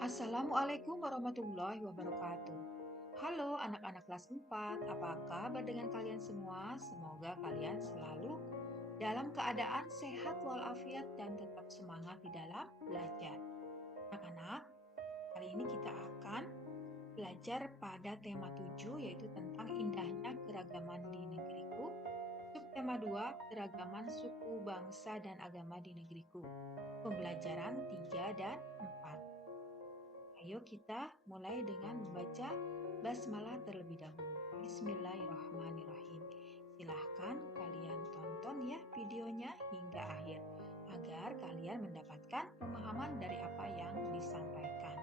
Assalamualaikum warahmatullahi wabarakatuh. Halo anak-anak kelas 4, apa kabar dengan kalian semua? Semoga kalian selalu dalam keadaan sehat walafiat dan tetap semangat di dalam belajar. Anak-anak, kali ini kita akan belajar pada tema 7 yaitu tentang indahnya keragaman di negeriku. Subtema 2, keragaman suku, bangsa, dan agama di negeriku. Pembelajaran 3 dan 4. Ayo kita mulai dengan membaca basmalah terlebih dahulu. Bismillahirrahmanirrahim. Silahkan kalian tonton ya videonya hingga akhir agar kalian mendapatkan pemahaman dari apa yang disampaikan.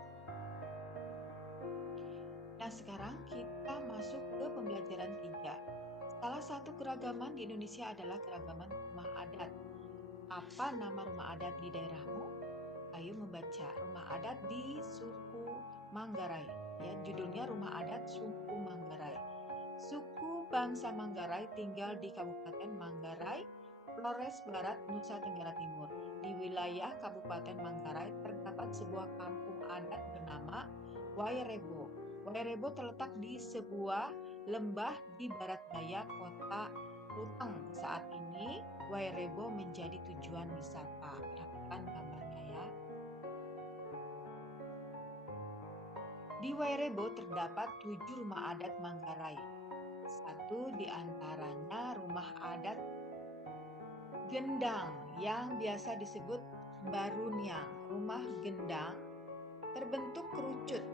Nah, sekarang kita masuk ke pembelajaran 3. Salah satu keragaman di Indonesia adalah keragaman rumah adat. Apa nama rumah adat di daerahmu? Ayo membaca rumah adat di suku Manggarai. Ya, judulnya Rumah Adat Suku Manggarai. Suku bangsa Manggarai tinggal di Kabupaten Manggarai, Flores Barat, Nusa Tenggara Timur. Di wilayah Kabupaten Manggarai terdapat sebuah kampung adat bernama Wairebo. Wairebo terletak di sebuah lembah di barat daya kota Ruteng. Saat ini Wairebo menjadi tujuan wisata. Perhatikan gambarnya ya. Di Wairebo terdapat 7 rumah adat Manggarai. Satu di antaranya rumah adat Gendang yang biasa disebut Baruniang. Rumah Gendang terbentuk kerucut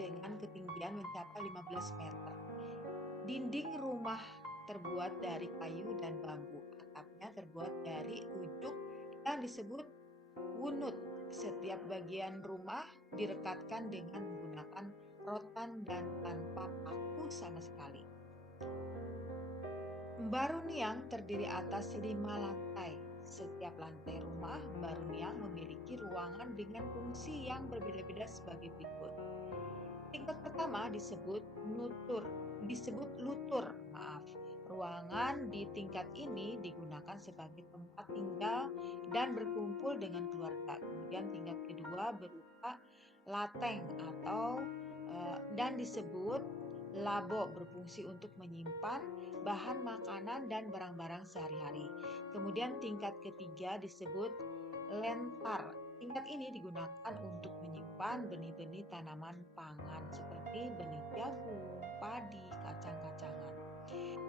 dengan ketinggian mencapai 15 meter. Dinding rumah terbuat dari kayu dan bambu. Atapnya terbuat dari ujuk yang disebut wunut. Setiap bagian rumah direkatkan dengan menggunakan rotan dan tanpa paku sama sekali. Baruniang terdiri atas 5 lantai. Setiap lantai rumah Baruniang memiliki ruangan dengan fungsi yang berbeda-beda sebagai berikut. Tingkat pertama disebut lutur. Ruangan di tingkat ini digunakan sebagai tempat tinggal dan berkumpul dengan keluarga. Kemudian tingkat kedua berupa lateng dan disebut labo, berfungsi untuk menyimpan bahan makanan dan barang-barang sehari-hari. Kemudian tingkat ketiga disebut lentar. Tingkat ini digunakan untuk menyimpan benih-benih tanaman pangan seperti benih jagung, padi, kacang-kacangan.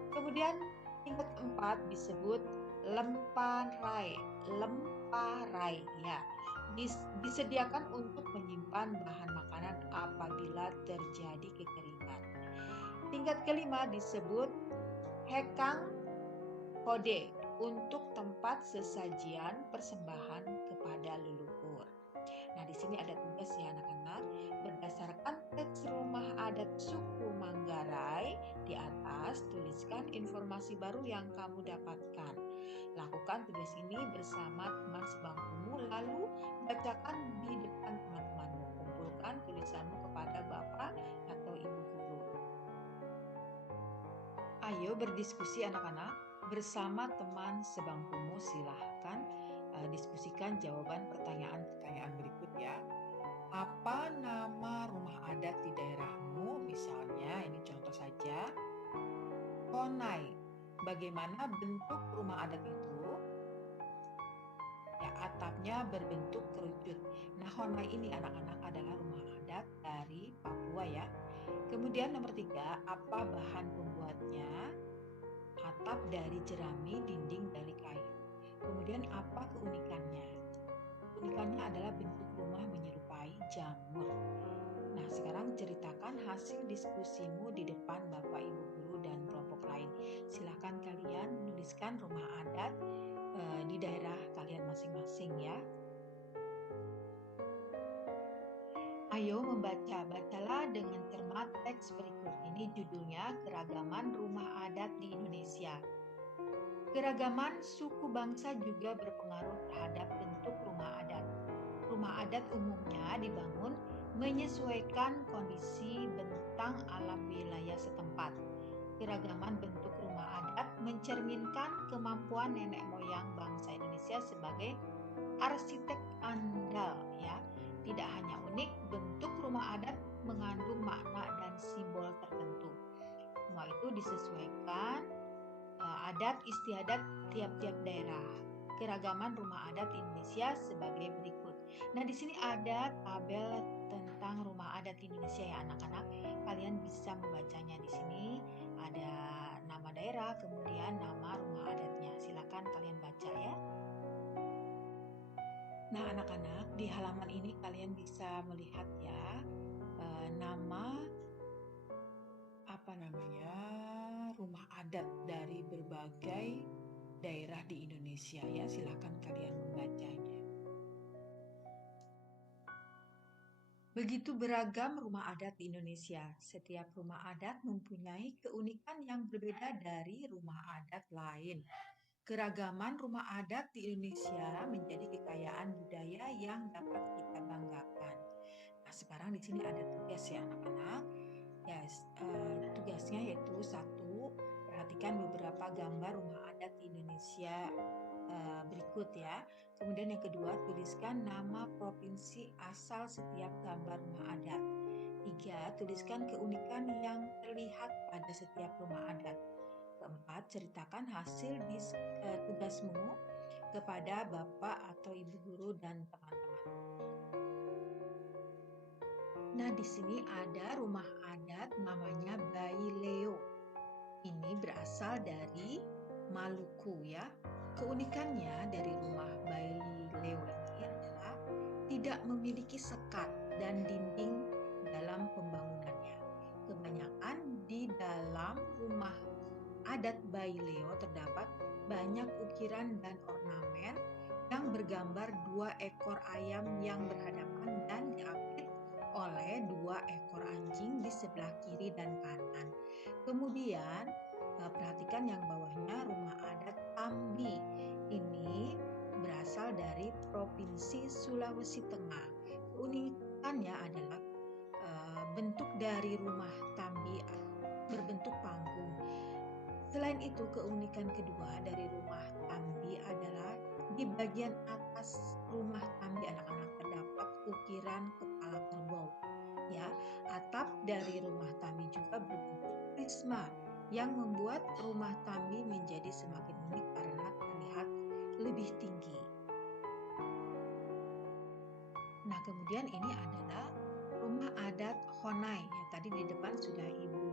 Kemudian tingkat keempat disebut lemparai. Lemparai ya. Disediakan untuk menyimpan bahan makanan apabila terjadi kekeringan. Tingkat kelima disebut hekang kode untuk tempat sesajian persembahan kepada leluhur. Nah, di sini ada tugas ya anak-anak. Berdasarkan teks rumah adat suku Manggarai di atas, tuliskan informasi baru yang kamu dapatkan. Lakukan tugas ini bersama teman sebangkumu, lalu bacakan di depan teman-temanmu. Kumpulkan tulisanmu kepada Bapak atau Ibu guru. Ayo berdiskusi anak-anak bersama teman sebangkumu. Silahkan diskusikan jawaban pertanyaan-pertanyaan berikut ya. Apa nama rumah adat di daerahmu? Misalnya, ini contoh saja. Honai. Bagaimana bentuk rumah adat itu? Ya, atapnya berbentuk kerucut. Nah, Honai ini anak-anak adalah rumah adat dari Papua ya. Kemudian nomor 3, apa bahan pembuatnya? Atap dari jerami, dinding dari kayu. Kemudian apa keunikannya? Keunikannya adalah bentuk rumah menyerupai jamur. Nah, sekarang ceritakan hasil diskusimu di depan Bapak, Ibu guru dan kelompok lain. Silahkan kalian menuliskan rumah adat di daerah kalian masing-masing ya. Ayo bacalah dengan cermat teks berikut. Ini judulnya Keragaman Rumah Adat di Indonesia. Keragaman suku bangsa juga berpengaruh terhadap bentuk rumah adat. Rumah adat umumnya dibangun menyesuaikan kondisi bentang alam wilayah setempat. Keragaman bentuk rumah adat mencerminkan kemampuan nenek moyang bangsa Indonesia sebagai arsitek andal ya. Tidak hanya unik bentuk adat istiadat tiap-tiap daerah. Keragaman rumah adat Indonesia sebagai berikut. Nah, di sini ada tabel tentang rumah adat Indonesia ya anak-anak. Kalian bisa membacanya di sini. Ada nama daerah, kemudian nama rumah adatnya. Silakan kalian baca ya. Nah, anak-anak, di halaman ini kalian bisa melihat ya nama rumah adat dari berbagai daerah di Indonesia ya. Silakan kalian membacanya. Begitu beragam rumah adat di Indonesia. Setiap rumah adat mempunyai keunikan yang berbeda dari rumah adat lain. Keragaman rumah adat di Indonesia menjadi kekayaan budaya yang dapat kita banggakan. Nah, sekarang di sini ada tugas ya anak-anak. Tugasnya yaitu satu, perhatikan beberapa gambar rumah adat di Indonesia berikut ya. Kemudian yang kedua, tuliskan nama provinsi asal setiap gambar rumah adat. 3, tuliskan keunikan yang terlihat pada setiap rumah adat. Keempat, ceritakan hasil tugasmu kepada Bapak atau Ibu guru dan teman-teman. Nah, di sini ada rumah adat namanya Bayi Leo. Ini berasal dari Maluku ya. Keunikannya dari rumah Bayi Leo ini adalah tidak memiliki sekat dan dinding dalam pembangunannya. Kebanyakan di dalam rumah adat Bayi Leo terdapat banyak ukiran dan ornamen yang bergambar 2 ekor ayam yang berhadapan dan diapit oleh 2 ekor anjing di sebelah kiri dan kanan. Kemudian perhatikan yang bawahnya rumah adat Tambi. Ini berasal dari Provinsi Sulawesi Tengah. Keunikannya adalah bentuk dari rumah Tambi berbentuk panggung. Selain itu, keunikan kedua dari rumah Tambi adalah di bagian atas rumah Tambi anak-anak terdapat ukiran kepala kerbau. Ya, atap dari rumah Tambi juga berbentuk prisma yang membuat rumah Tambi menjadi semakin unik karena terlihat lebih tinggi. Nah, kemudian ini adalah rumah adat Honai. Ya, tadi di depan sudah Ibu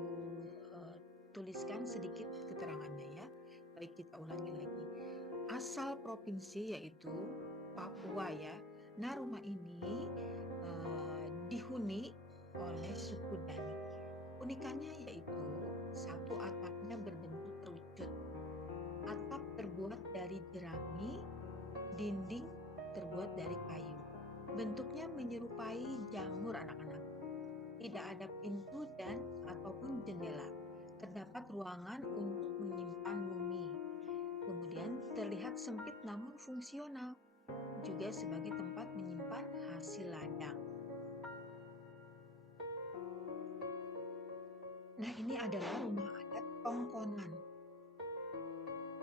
tuliskan sedikit keterangannya ya. Baik, kita ulangi lagi. Asal provinsi yaitu Papua ya. Nah, rumah ini dihuni oleh suku Dani. Unikannya yaitu satu, atapnya berbentuk kerucut. Atap terbuat dari jerami, dinding terbuat dari kayu. Bentuknya menyerupai jamur anak-anak. Tidak ada pintu dan ataupun jendela. Terdapat ruangan untuk menyimpan mumi. Kemudian terlihat sempit namun fungsional. Juga sebagai tempat menyimpan hasil ladang. Nah, ini adalah rumah adat Tongkonan.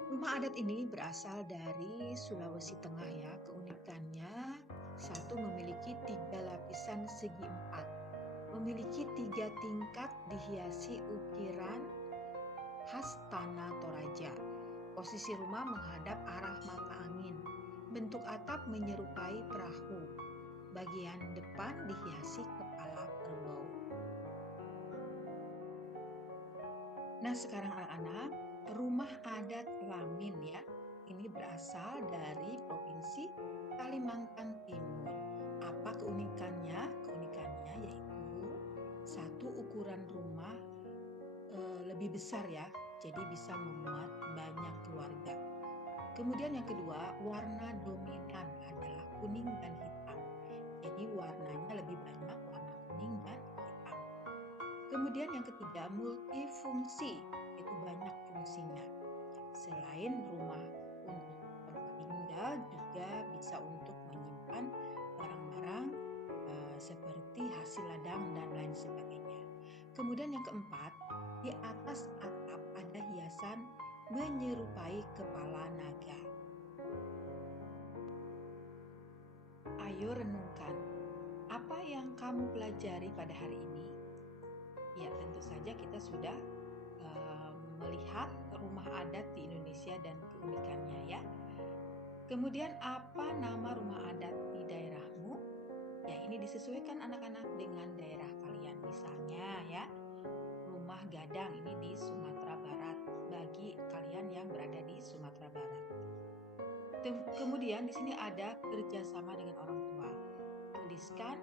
Rumah adat ini berasal dari Sulawesi Tengah ya. Keunikannya, satu, memiliki 3 lapisan segi 4. Memiliki 3 tingkat dihiasi ukiran khas tanah Toraja. Posisi rumah menghadap arah mata angin. Bentuk atap menyerupai perahu. Bagian depan dihiasi kepala kerbau. Nah, sekarang anak-anak, rumah adat Lamin ya. Ini berasal dari Provinsi Kalimantan Timur. Apa keunikannya? Keunikannya yaitu satu, ukuran rumah lebih besar ya. Jadi bisa memuat banyak keluarga. Kemudian yang kedua, warna dominan adalah kuning dan hitam. Jadi warnanya lebih banyak warna kuning dan hitam. Kemudian yang ketiga, multifungsi, itu banyak fungsinya. Selain rumah untuk tempat tinggal, juga bisa untuk menyimpan barang-barang seperti hasil ladang dan lain sebagainya. Kemudian yang keempat, di atas atap ada hiasan menyerupai kepala naga. Ayo renungkan, apa yang kamu pelajari pada hari ini? Ya, tentu saja kita sudah melihat rumah adat di Indonesia dan keunikannya ya. Kemudian apa nama rumah adat di daerahmu? Ya, ini disesuaikan anak-anak dengan daerah kalian. Misalnya ya, Rumah Gadang ini di Sumatera Barat bagi kalian yang berada di Sumatera Barat. Kemudian di sini ada kerjasama dengan orang tua. Tuliskan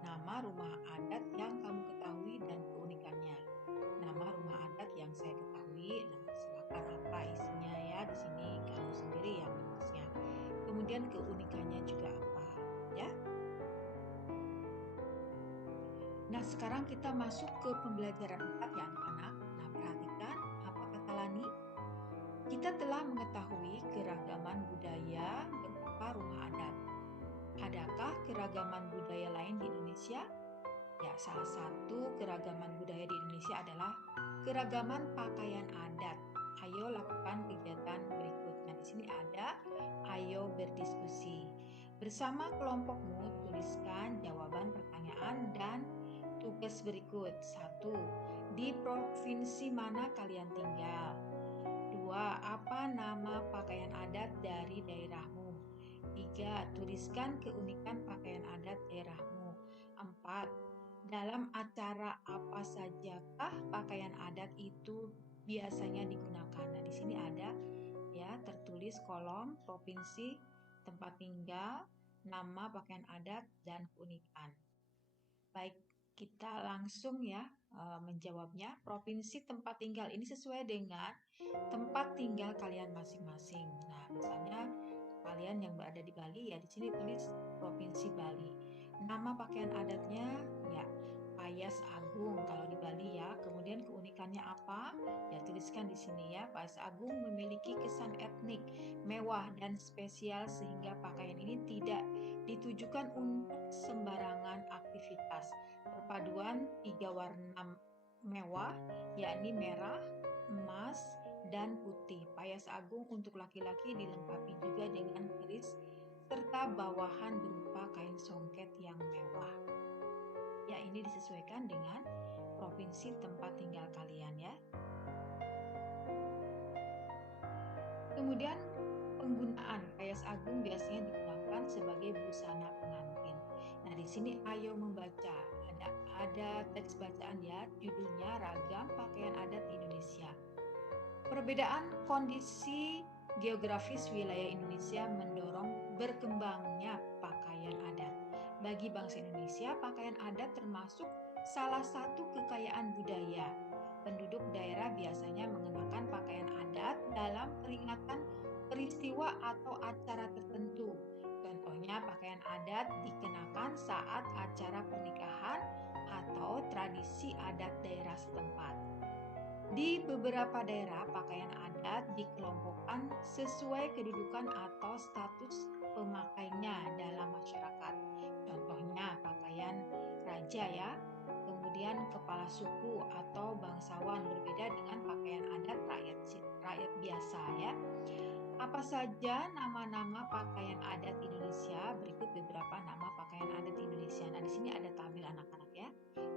nama rumah adat yang kamu ketahui dan keunikannya. Nama rumah adat yang saya ketahui, nah silakan apa isinya ya, di sini kamu sendiri yang menulisnya. Kemudian keunikannya juga apa ya. Nah, sekarang kita masuk ke pembelajaran 4 ya anak-anak. Nah, perhatikan apa kata Lani. Kita telah mengetahui keragaman budaya berupa rumah adat. Adakah keragaman budaya lain di Indonesia? Ya, salah satu keragaman budaya di Indonesia adalah keragaman pakaian adat. Ayo lakukan kegiatan berikut. Nah, di sini ada ayo berdiskusi. Bersama kelompokmu tuliskan jawaban pertanyaan dan tugas berikut. 1. Di provinsi mana kalian tinggal? 2. Apa nama pakaian adat dari daerahmu? 3. Tuliskan keunikan pakaian adat daerahmu. 4. Dalam acara apa sajakah pakaian adat itu biasanya digunakan? Nah, di sini ada ya tertulis kolom provinsi, tempat tinggal, nama pakaian adat dan keunikan. Baik, kita langsung ya menjawabnya. Provinsi tempat tinggal ini sesuai dengan tempat tinggal kalian masing-masing. Nah, misalnya kalian yang berada di Bali ya di sini tulis Provinsi Bali. Nama pakaian adatnya ya Payas Agung kalau di Bali ya. Kemudian keunikannya apa? Ya tuliskan di sini ya. Payas Agung memiliki kesan etnik, mewah dan spesial sehingga pakaian ini tidak ditujukan untuk sembarangan aktivitas. Perpaduan 3 warna mewah yakni merah, emas, dan putih. Payas Agung untuk laki-laki dilengkapi juga dengan keris serta bawahan berupa kain songket yang mewah. Ya, ini disesuaikan dengan provinsi tempat tinggal kalian ya. Kemudian penggunaan Payas Agung biasanya digunakan sebagai busana pengantin. Nah, di sini ayo membaca. Ada teks bacaan ya, judulnya Ragam Pakaian Adat Indonesia. Perbedaan kondisi geografis wilayah Indonesia mendorong berkembangnya pakaian adat. Bagi bangsa Indonesia, pakaian adat termasuk salah satu kekayaan budaya. Penduduk daerah biasanya mengenakan pakaian adat dalam peringatan peristiwa atau acara tertentu. Contohnya, pakaian adat dikenakan saat acara pernikahan atau tradisi adat daerah setempat. Di beberapa daerah, pakaian adat dikelompokkan sesuai kedudukan atau status pemakainya dalam masyarakat. Contohnya pakaian raja ya, kemudian kepala suku atau bangsawan berbeda dengan pakaian adat rakyat biasa ya. Apa saja nama-nama pakaian adat Indonesia? Berikut beberapa nama pakaian adat Indonesia. Nah, di sini ada tabel anak-anak ya.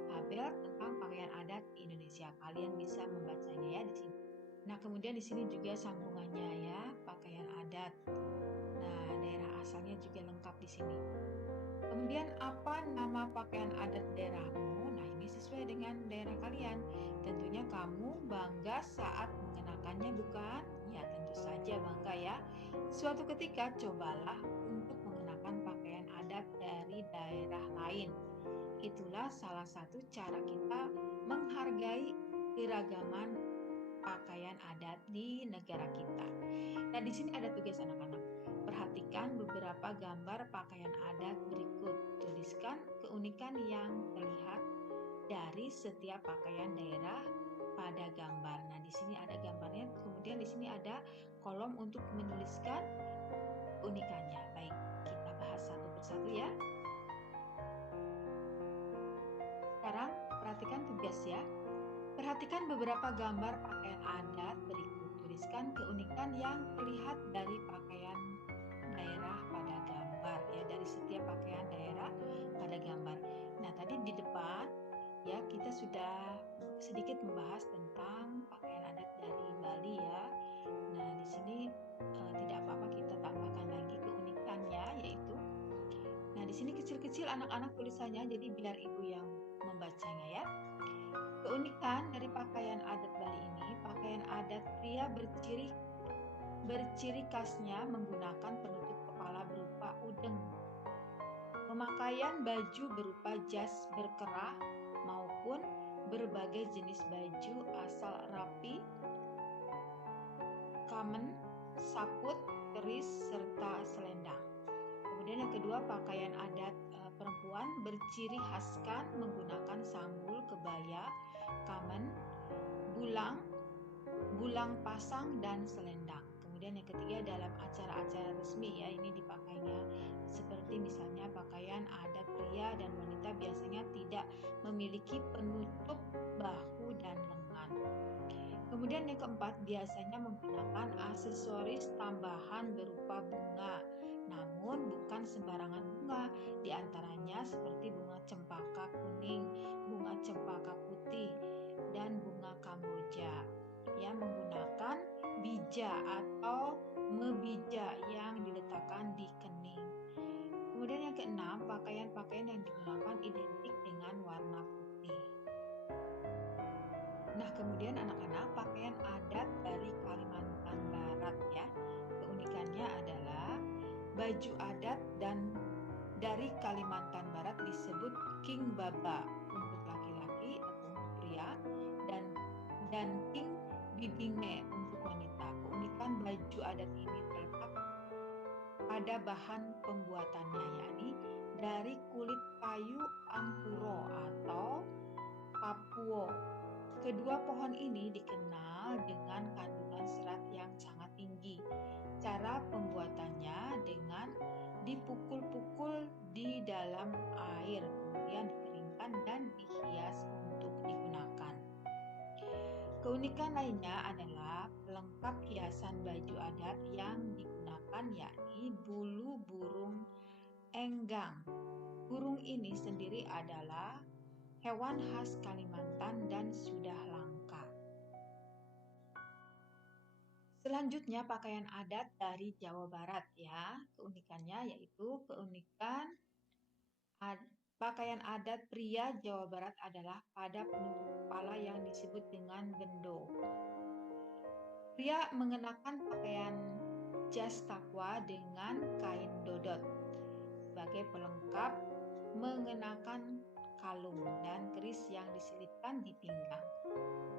Tabel tentang pakaian adat di Indonesia. Kalian bisa membacanya ya di sini. Nah, kemudian di sini juga sambungannya ya, pakaian adat. Nah, daerah asalnya juga lengkap di sini. Kemudian apa nama pakaian adat daerahmu? Nah, ini sesuai dengan daerah kalian. Tentunya kamu bangga saat mengenakannya bukan? Ya, tentu saja bangga ya. Suatu ketika cobalah untuk mengenakan pakaian adat dari daerah lain. Itulah salah satu cara kita menghargai keragaman pakaian adat di negara kita. Nah, di sini ada tugas anak-anak. Perhatikan beberapa gambar pakaian adat berikut. Tuliskan keunikan yang terlihat dari setiap pakaian daerah pada gambar. Nah, di sini ada gambarnya, kemudian di sini ada kolom untuk menuliskan keunikannya. Baik, kita bahas satu persatu ya. Sekarang perhatikan tugas ya. Perhatikan beberapa gambar pakaian adat berikut. Tuliskan keunikan yang terlihat dari pakaian daerah pada gambar ya, dari setiap pakaian daerah pada gambar. Nah, tadi di depan ya kita sudah sedikit membahas tentang pakaian adat dari Bali ya. sini kecil-kecil anak-anak tulisannya, jadi biar ibu yang membacanya ya. Keunikan dari pakaian adat Bali ini, pakaian adat pria berciri khasnya menggunakan penutup kepala berupa udeng. Pemakaian baju berupa jas berkerah maupun berbagai jenis baju asal rapi, kamen, saput, keris, serta selendang. Kemudian yang kedua, pakaian adat perempuan berciri khaskan menggunakan sanggul, kebaya, kamen, bulang pasang, dan selendang. Kemudian yang ketiga, dalam acara-acara resmi ya, ini dipakainya seperti misalnya pakaian adat pria dan wanita biasanya tidak memiliki penutup bahu dan lengan. Kemudian yang keempat, biasanya menggunakan aksesoris tambahan berupa bunga. Namun bukan sembarangan bunga, diantaranya seperti bunga cempaka kuning, bunga cempaka putih, dan bunga kamboja yang menggunakan bija atau mebija yang diletakkan di kening. Kemudian yang keenam, pakaian-pakaian yang digunakan identik dengan warna putih. Nah, kemudian anak-anak, pakaian adat dari Kalimantan Barat ya. Keunikannya adalah baju adat dan dari Kalimantan Barat disebut king baba untuk laki-laki atau untuk pria dan king bibinge untuk wanita. Keunikan baju adat ini terletak pada bahan pembuatannya, yakni dari kulit kayu ampuro atau papuo. Kedua pohon ini dikenal dengan kandungan serat yang sangat tinggi. Cara pembuatannya dengan dipukul-pukul di dalam air, kemudian dikeringkan dan dihias untuk digunakan. Keunikan lainnya adalah pelengkap hiasan baju adat yang digunakan, yakni bulu burung enggang. Burung ini sendiri adalah hewan khas Kalimantan dan sudah langka. Selanjutnya pakaian adat dari Jawa Barat ya. Keunikannya yaitu pakaian adat pria Jawa Barat adalah pada penutup kepala yang disebut dengan bendo. Pria mengenakan pakaian jas takwa dengan kain dodot. Sebagai pelengkap mengenakan kalung dan keris yang diselipkan di pinggang.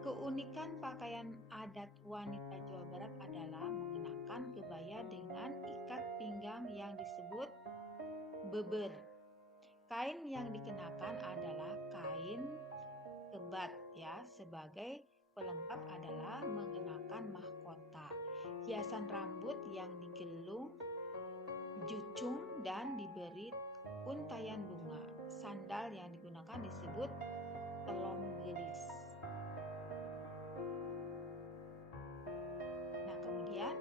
Keunikan pakaian adat wanita Jawa Barat adalah mengenakan kebaya dengan ikat pinggang yang disebut beber. Kain yang dikenakan adalah kain kebat ya. Sebagai pelengkap adalah mengenakan mahkota. Hiasan rambut yang digelung, jucung dan diberi untayan bunga. Sandal yang digunakan disebut telong gelis. Nah, kemudian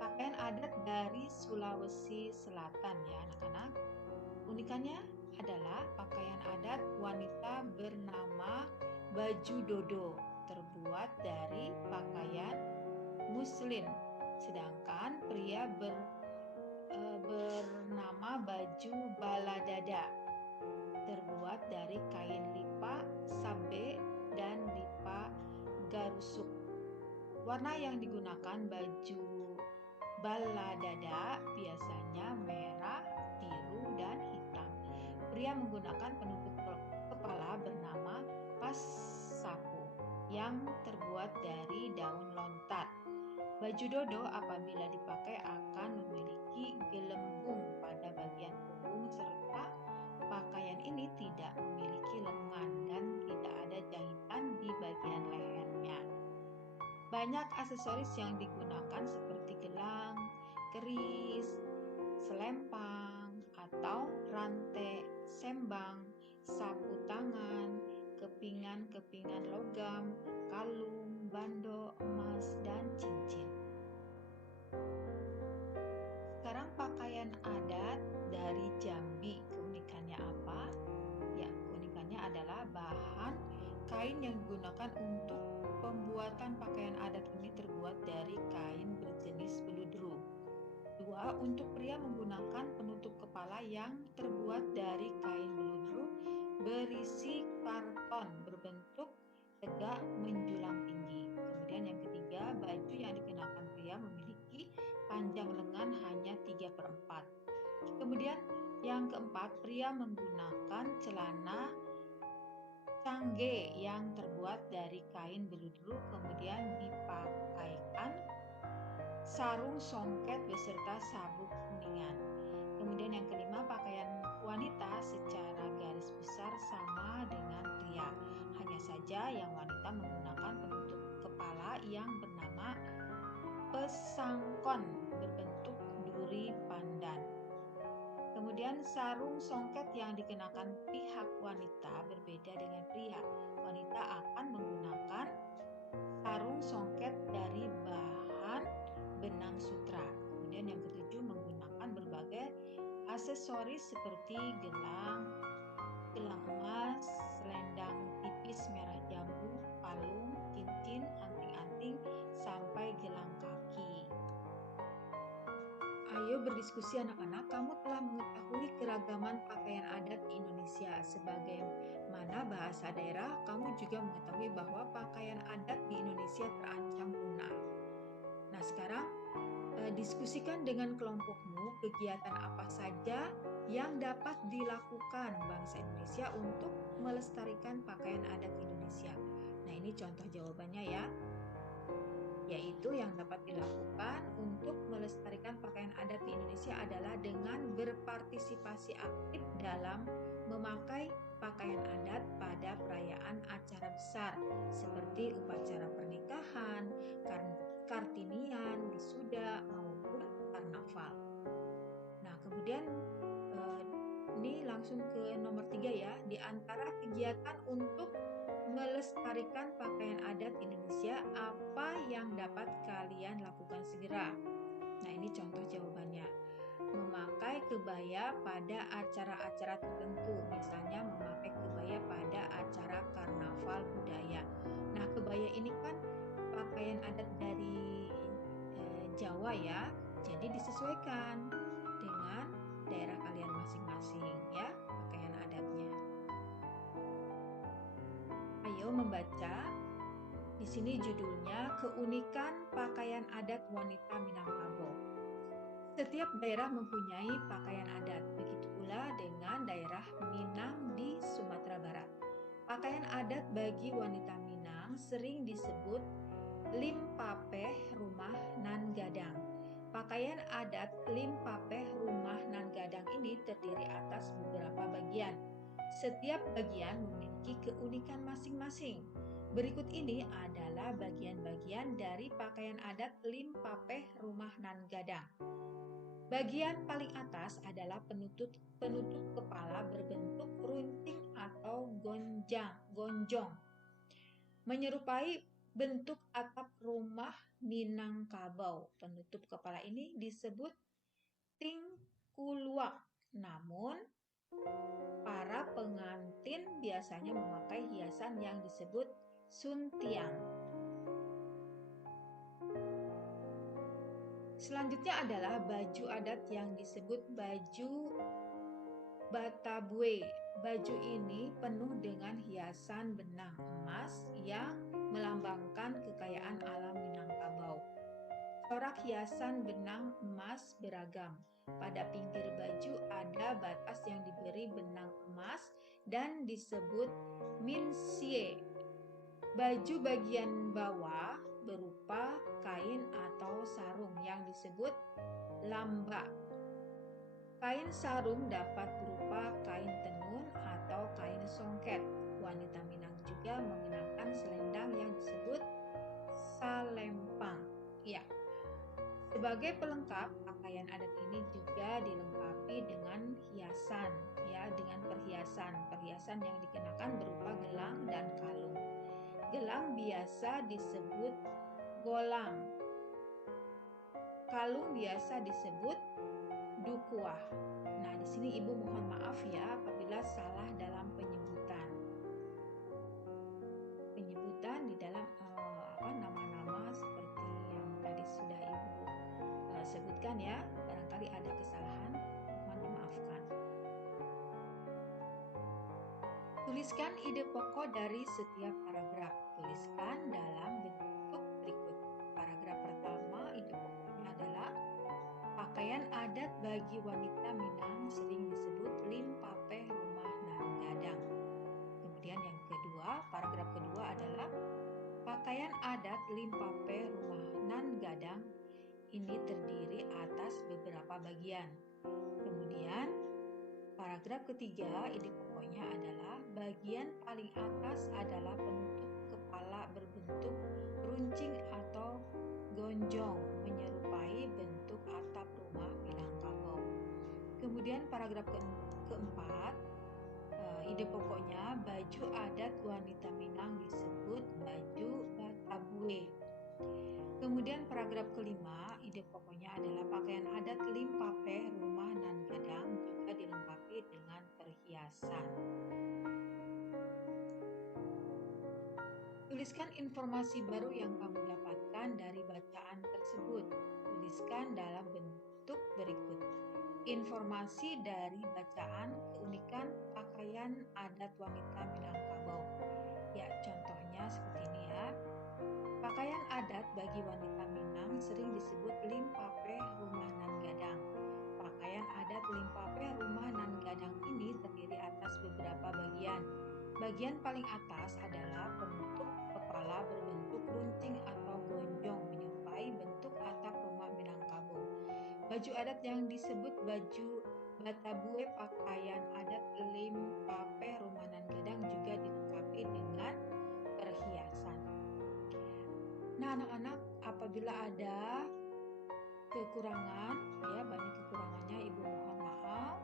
pakaian adat dari Sulawesi Selatan ya anak-anak. Unikannya adalah pakaian adat wanita bernama baju dodo, terbuat dari pakaian muslin. Sedangkan pria bernama baju baladada, terbuat dari kain lipa sabe dan lipa garusuk. Warna yang digunakan baju baladada biasanya merah, biru, dan hitam. Pria menggunakan penutup kepala bernama passapu yang terbuat dari daun lontar. Baju dodo apabila dipakai akan memiliki gelembung pada bagian punggung serta pakaian ini tidak memiliki lengan dan tidak ada jahitan di bagian lehernya. Banyak aksesoris yang digunakan seperti gelang, keris, selempang atau rantai, sembang, sapu tangan, kepingan-kepingan logam, kalung, bando, emas, dan cincin. Sekarang pakaian adat dari Jambi, keunikannya apa? Ya, keunikannya adalah bahan kain yang digunakan untuk pembuatan pakaian adat ini terbuat dari kain berjenis beludru. Dua, untuk pria menggunakan penutup kepala yang terbuat dari kain beludru berisi karton berbentuk tegak menjulang tinggi. Kemudian yang ketiga, baju yang dikenakan pria memiliki panjang lengan hanya 3/4. Kemudian yang keempat, pria menggunakan celana cangge yang terbuat dari kain beludru, kemudian dipakaikan sarung songket beserta sabuk kuningan. Kemudian yang kelima, pakaian wanita secara garis besar sama dengan pria. Hanya saja yang wanita menggunakan penutup kepala yang bernama pesangkon berbentuk duri pandan. Kemudian sarung songket yang dikenakan pihak wanita berbeda dengan pria. Wanita akan menggunakan sarung songket dari bahan benang sutra. Kemudian yang ketujuh, menggunakan berbagai aksesoris seperti gelang emas, selendang tipis merah jambu, kalung, cincin, anting-anting, sampai gelang kaki. Ayo berdiskusi anak-anak, kamu telah mengetahui keragaman pakaian adat di Indonesia. Sebagaimana bahasa daerah, kamu juga mengetahui bahwa pakaian adat di Indonesia terancam punah. Nah, sekarang diskusikan dengan kelompokmu kegiatan apa saja yang dapat dilakukan bangsa Indonesia untuk melestarikan pakaian adat Indonesia. Nah, ini contoh jawabannya ya. Yaitu yang dapat dilakukan untuk melestarikan pakaian adat di Indonesia adalah dengan berpartisipasi aktif dalam memakai pakaian adat pada perayaan acara besar seperti upacara pernikahan, kartinian, wisuda, maupun karnaval. Nah, kemudian ini langsung ke nomor 3 ya. Di antara kegiatan untuk melestarikan pakaian adat Indonesia, apa yang dapat kalian lakukan segera? Nah, ini contoh jawabannya. Memakai kebaya pada acara-acara tertentu, misalnya memakai kebaya pada acara karnaval budaya. Nah, kebaya ini kan pakaian adat dari Jawa ya, jadi disesuaikan dengan daerah kalian masing-masing ya, pakaian adatnya. Ayo membaca. Di sini judulnya Keunikan Pakaian Adat Wanita Minangkabau. Setiap daerah mempunyai pakaian adat, begitu pula dengan daerah Minang di Sumatera Barat. Pakaian adat bagi wanita Minang sering disebut limpapeh rumah nan gadang. Pakaian adat limpapeh rumah nan gadang ini terdiri atas beberapa bagian. Setiap bagian memiliki keunikan masing-masing. Berikut ini adalah bagian-bagian dari pakaian adat limpapeh rumah nan gadang. Bagian paling atas adalah penutup kepala berbentuk runcing atau gonjong, menyerupai bentuk atap rumah Minangkabau. Penutup kepala ini disebut tingkuluak. Namun, para pengantin biasanya memakai hiasan yang disebut suntiang. Selanjutnya adalah baju adat yang disebut baju Batabue. Baju ini penuh dengan hiasan benang emas yang melambangkan kekayaan alam Minangkabau. Corak hiasan benang emas beragam. Pada pinggir baju ada batas yang diberi benang emas dan disebut minsie. Baju bagian bawah berupa kain atau sarung yang disebut lamba. Kain sarung dapat berupa kain tenun atau kain songket. Wanita Minang juga mengenakan selendang yang disebut salempang. Ya. Sebagai pelengkap, pakaian adat ini juga dilengkapi dengan hiasan, ya, dengan perhiasan. Perhiasan yang dikenakan berupa gelang dan kalung. Gelang biasa disebut golang. Kalung biasa disebut dukuah. Nah, di sini Ibu mohon maaf ya apabila salah dalam penyebutan. Penyebutan di dalam nama-nama seperti yang tadi sudah Ibu sebutkan ya. Tuliskan ide pokok dari setiap paragraf. Tuliskan dalam bentuk berikut. Paragraf pertama, ide pokoknya adalah pakaian adat bagi wanita Minang sering disebut lim papeh rumah nan gadang. Kemudian yang kedua, paragraf kedua adalah pakaian adat lim papeh rumah nan gadang ini terdiri atas beberapa bagian. Kemudian paragraf ketiga, ide pokoknya adalah bagian paling atas adalah penutup kepala berbentuk runcing atau gonjong menyerupai bentuk atap rumah Minangkabau. Kemudian paragraf keempat, ide pokoknya baju adat wanita Minang disebut baju Batabue. Kemudian paragraf kelima, ide pokoknya adalah pakaian adat lim papeh rumah nan gadang juga dilengkapi dengan perhiasan. Tuliskan informasi baru yang kamu dapatkan dari bacaan tersebut. Tuliskan dalam bentuk berikut. Informasi dari bacaan keunikan pakaian adat wanita Minangkabau. Ya, contohnya seperti ini ya. Pakaian adat bagi wanita Minang sering disebut lim papeh rumah nan gadang. Pakaian adat lim papeh rumah nan gadang ini terdiri atas beberapa bagian. Bagian paling atas adalah penutup kepala berbentuk runcing atau gonjong menyerupai bentuk atap rumah Minangkabau. Baju adat yang disebut baju Batabue pakaian adat lim papeh rumah nan gadang juga dilengkapi dengan perhiasan. Nah, anak-anak, apabila ada kekurangan, ya banyak kekurangannya, Ibu mohon maaf.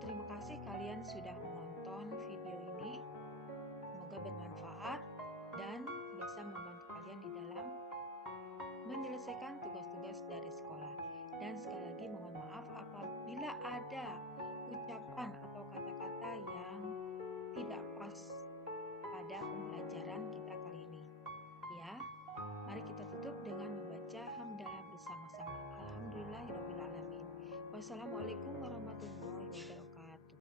Terima kasih kalian sudah menonton video ini. Semoga bermanfaat dan bisa membantu kalian di dalam menyelesaikan tugas-tugas dari sekolah. Dan sekali lagi mohon maaf apabila ada ucapan atau kata-kata yang tidak pas pada pembelajaran kita kali ini. Ya, mari kita tutup dengan membaca hamdalah bersama-sama. Alhamdulillahirabbil alamin. Wassalamualaikum warahmatullahi